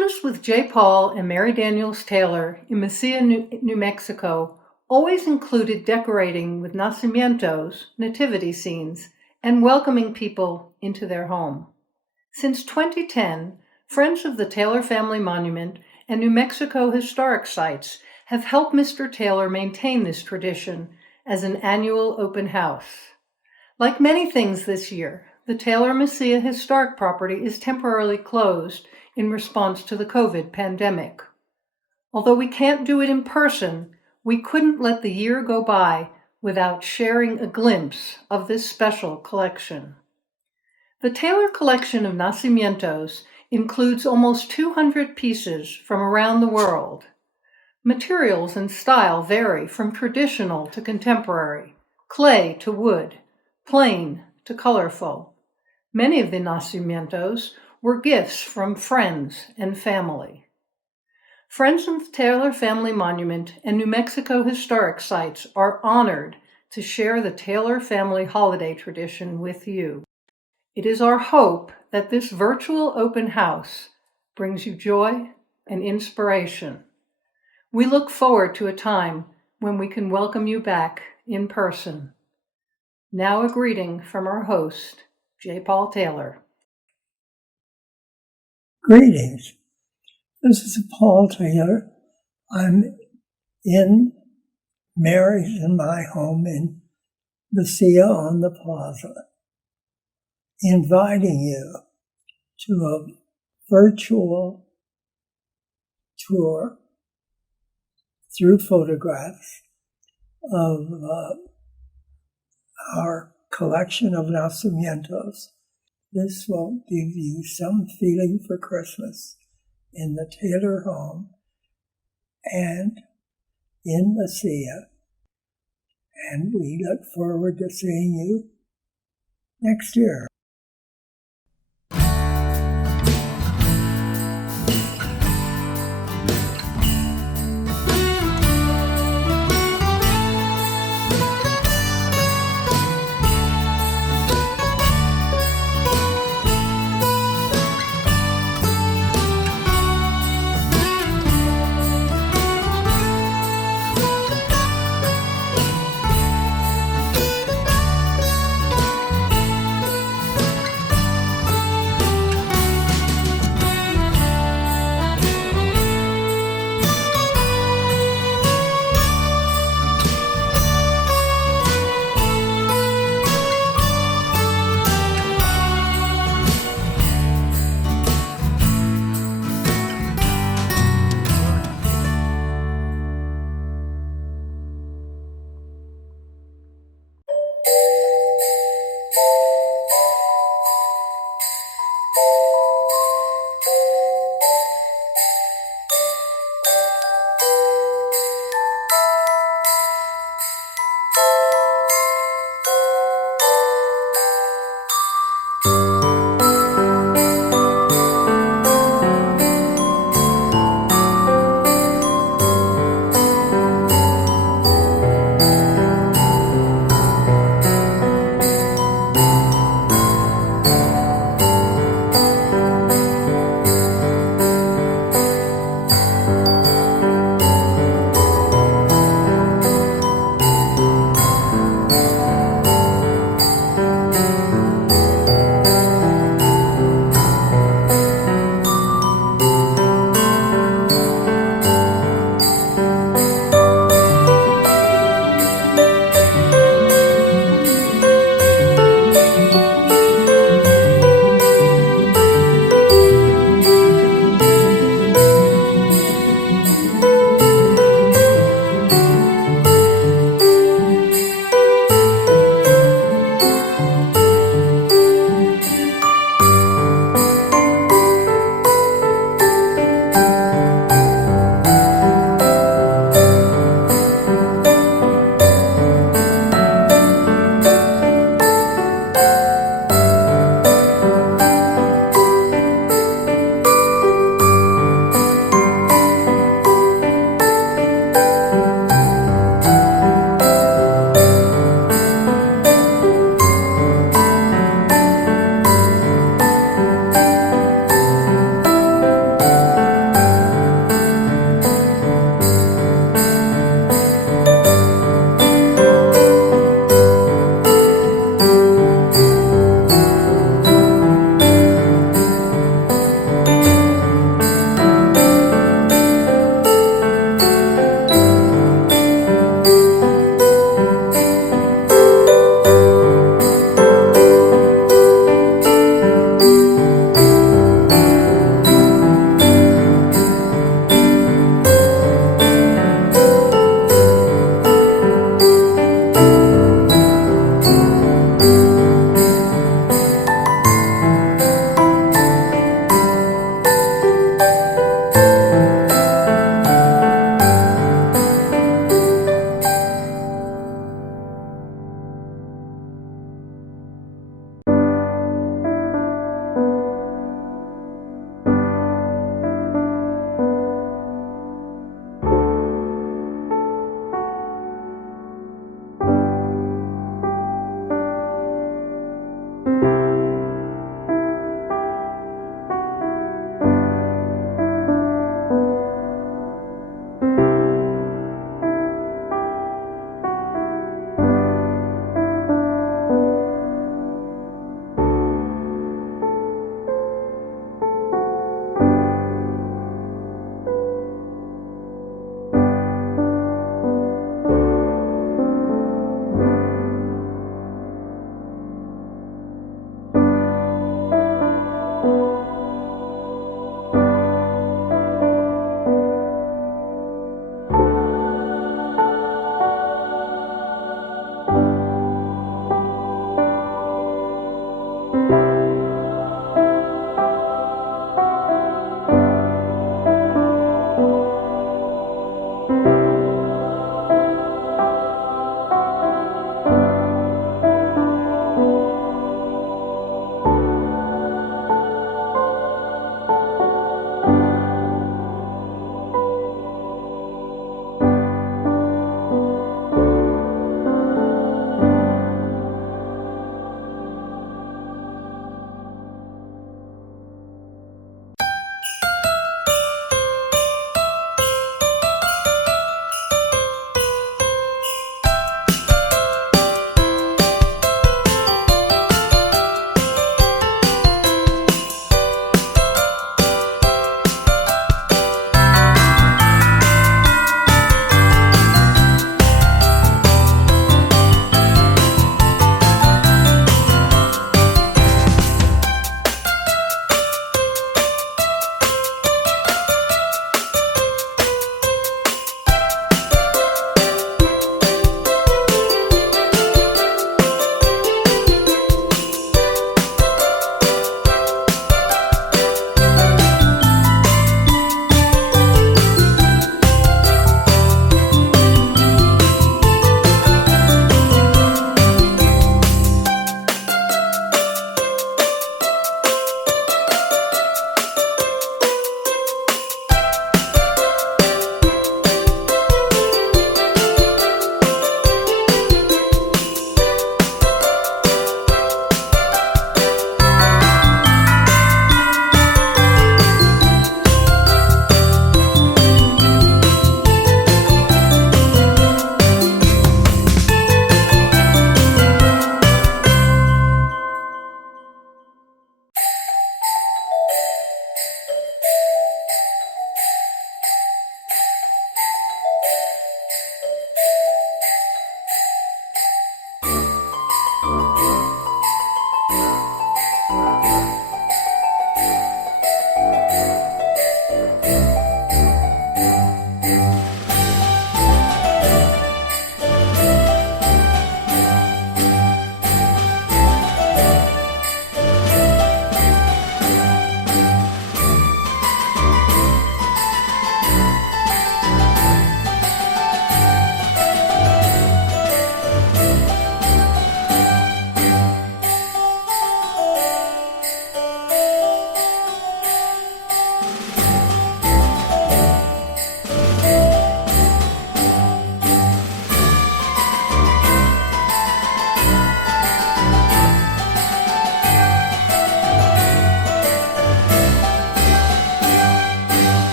Christmas with J. Paul and Mary Daniels Taylor in Mesilla, New Mexico always included decorating with nacimientos, nativity scenes, and welcoming people into their home. Since 2010, Friends of the Taylor Family Monument and New Mexico Historic Sites have helped Mr. Taylor maintain this tradition as an annual open house. Like many things this year, the Taylor Mesilla Historic Property is temporarily closed in response to the COVID pandemic. Although we can't do it in person, we couldn't let the year go by without sharing a glimpse of this special collection. The Taylor collection of nacimientos includes almost 200 pieces from around the world. Materials and style vary from traditional to contemporary, clay to wood, plain to colorful. Many of the nacimientos were gifts from friends and family. Friends of the Taylor Family Monument and New Mexico Historic Sites are honored to share the Taylor family holiday tradition with you. It is our hope that this virtual open house brings you joy and inspiration. We look forward to a time when we can welcome you back in person. Now a greeting from our host, J. Paul Taylor. Greetings. This is Paul Taylor. I'm in Mary's in my home in Mesilla on the Plaza, inviting you to a virtual tour through photographs of our collection of nacimientos. This will give you some feeling for Christmas in the Taylor home and in Mesilla. And we look forward to seeing you next year.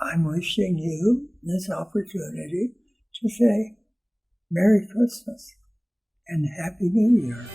I'm wishing you this opportunity to say Merry Christmas and Happy New Year.